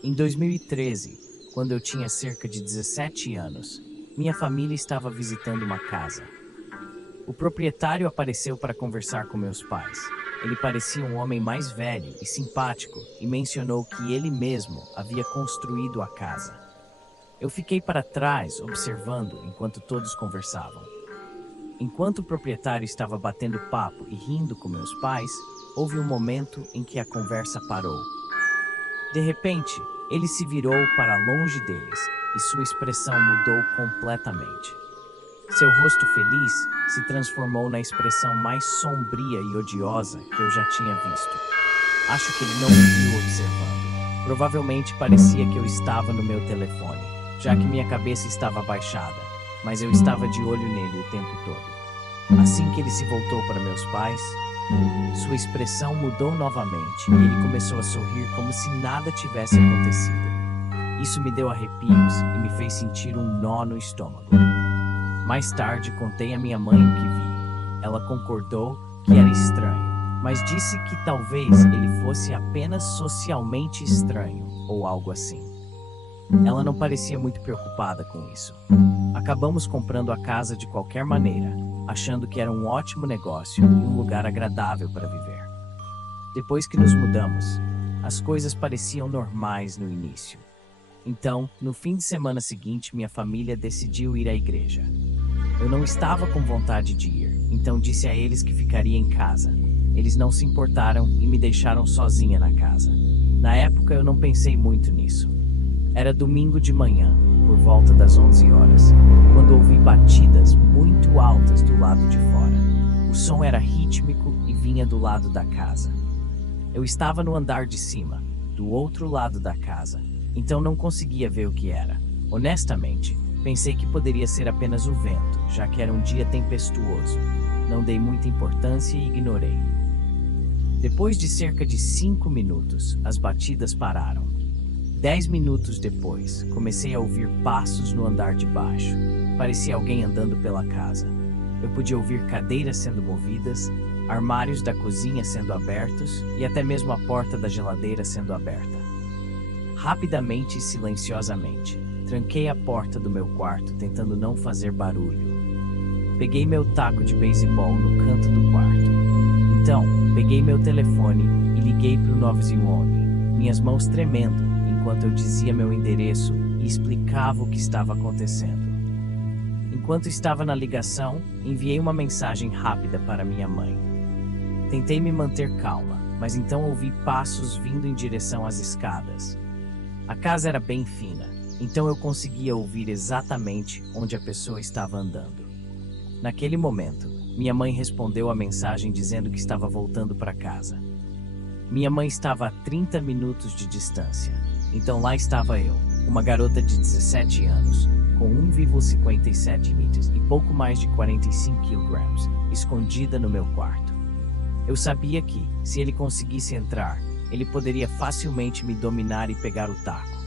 Em 2013, quando eu tinha cerca de 17 anos, minha família estava visitando uma casa. O proprietário apareceu para conversar com meus pais. Ele parecia um homem mais velho e simpático e mencionou que ele mesmo havia construído a casa. Eu fiquei para trás observando enquanto todos conversavam. Enquanto o proprietário estava batendo papo e rindo com meus pais, houve um momento em que a conversa parou. De repente, ele se virou para longe deles e sua expressão mudou completamente. Seu rosto feliz se transformou na expressão mais sombria e odiosa que eu já tinha visto. Acho que ele não me viu observando. Provavelmente parecia que eu estava no meu telefone, já que minha cabeça estava abaixada, mas eu estava de olho nele o tempo todo. Assim que ele se voltou para meus pais, sua expressão mudou novamente e ele começou a sorrir como se nada tivesse acontecido. Isso me deu arrepios e me fez sentir um nó no estômago. Mais tarde, contei à minha mãe o que vi. Ela concordou que era estranho, mas disse que talvez ele fosse apenas socialmente estranho ou algo assim. Ela não parecia muito preocupada com isso. Acabamos comprando a casa de qualquer maneira, achando que era um ótimo negócio e um lugar agradável para viver. Depois que nos mudamos, as coisas pareciam normais no início. Então, no fim de semana seguinte, minha família decidiu ir à igreja. Eu não estava com vontade de ir, então disse a eles que ficaria em casa. Eles não se importaram e me deixaram sozinha na casa. Na época, eu não pensei muito nisso. Era domingo de manhã, por volta das 11 horas, quando ouvi batidas muito altas do lado de fora. O som era rítmico e vinha do lado da casa. Eu estava no andar de cima, do outro lado da casa, então não conseguia ver o que era. Honestamente, pensei que poderia ser apenas o vento, já que era um dia tempestuoso. Não dei muita importância e ignorei. Depois de cerca de 5 minutos, as batidas pararam. 10 minutos depois, comecei a ouvir passos no andar de baixo. Parecia alguém andando pela casa. Eu podia ouvir cadeiras sendo movidas, armários da cozinha sendo abertos e até mesmo a porta da geladeira sendo aberta. Rapidamente e silenciosamente, tranquei a porta do meu quarto tentando não fazer barulho. Peguei meu taco de beisebol no canto do quarto. Então, peguei meu telefone e liguei para o 911, minhas mãos tremendo enquanto eu dizia meu endereço e explicava o que estava acontecendo. Enquanto estava na ligação, enviei uma mensagem rápida para minha mãe. Tentei me manter calma, mas então ouvi passos vindo em direção às escadas. A casa era bem fina, então eu conseguia ouvir exatamente onde a pessoa estava andando. Naquele momento, minha mãe respondeu a mensagem dizendo que estava voltando para casa. Minha mãe estava a 30 minutos de distância, então lá estava eu, uma garota de 17 anos, com 1,57 metros e pouco mais de 45 quilos, escondida no meu quarto. Eu sabia que, se ele conseguisse entrar, ele poderia facilmente me dominar e pegar o taco.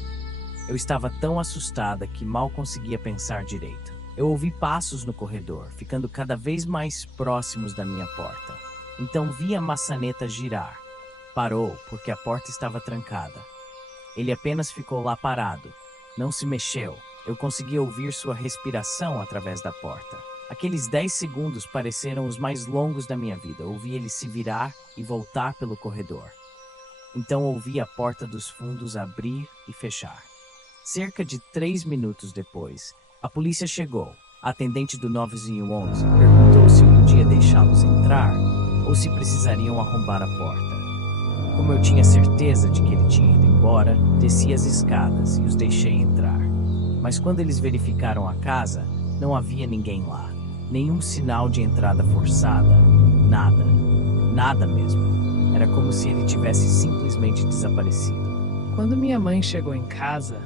Eu estava tão assustada que mal conseguia pensar direito. Eu ouvi passos no corredor, ficando cada vez mais próximos da minha porta. Então vi a maçaneta girar. Parou porque a porta estava trancada. Ele apenas ficou lá parado. Não se mexeu. Eu conseguia ouvir sua respiração através da porta. Aqueles 10 segundos pareceram os mais longos da minha vida. Ouvi ele se virar e voltar pelo corredor. Então ouvi a porta dos fundos abrir e fechar. Cerca de 3 minutos depois, a polícia chegou. A atendente do 911 perguntou se eu podia deixá-los entrar ou se precisariam arrombar a porta. Como eu tinha certeza de que ele tinha ido embora, desci as escadas e os deixei entrar. Mas quando eles verificaram a casa, não havia ninguém lá. Nenhum sinal de entrada forçada. Nada. Nada mesmo. Era como se ele tivesse simplesmente desaparecido. Quando minha mãe chegou em casa,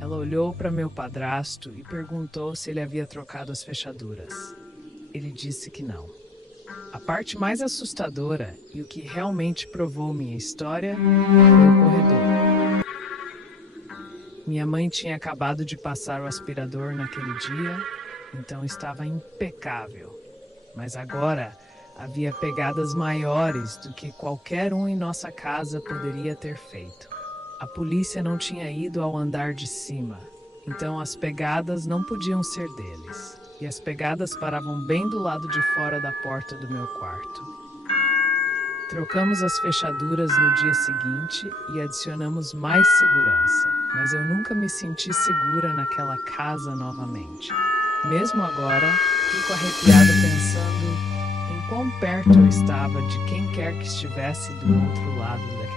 ela olhou para meu padrasto e perguntou se ele havia trocado as fechaduras. Ele disse que não. A parte mais assustadora e o que realmente provou minha história foi o corredor. Minha mãe tinha acabado de passar o aspirador naquele dia, então estava impecável. Mas agora havia pegadas maiores do que qualquer um em nossa casa poderia ter feito. A polícia não tinha ido ao andar de cima, então as pegadas não podiam ser deles. E as pegadas paravam bem do lado de fora da porta do meu quarto. Trocamos as fechaduras no dia seguinte e adicionamos mais segurança, mas eu nunca me senti segura naquela casa novamente. Mesmo agora, fico arrepiada pensando em quão perto eu estava de quem quer que estivesse do outro lado daquele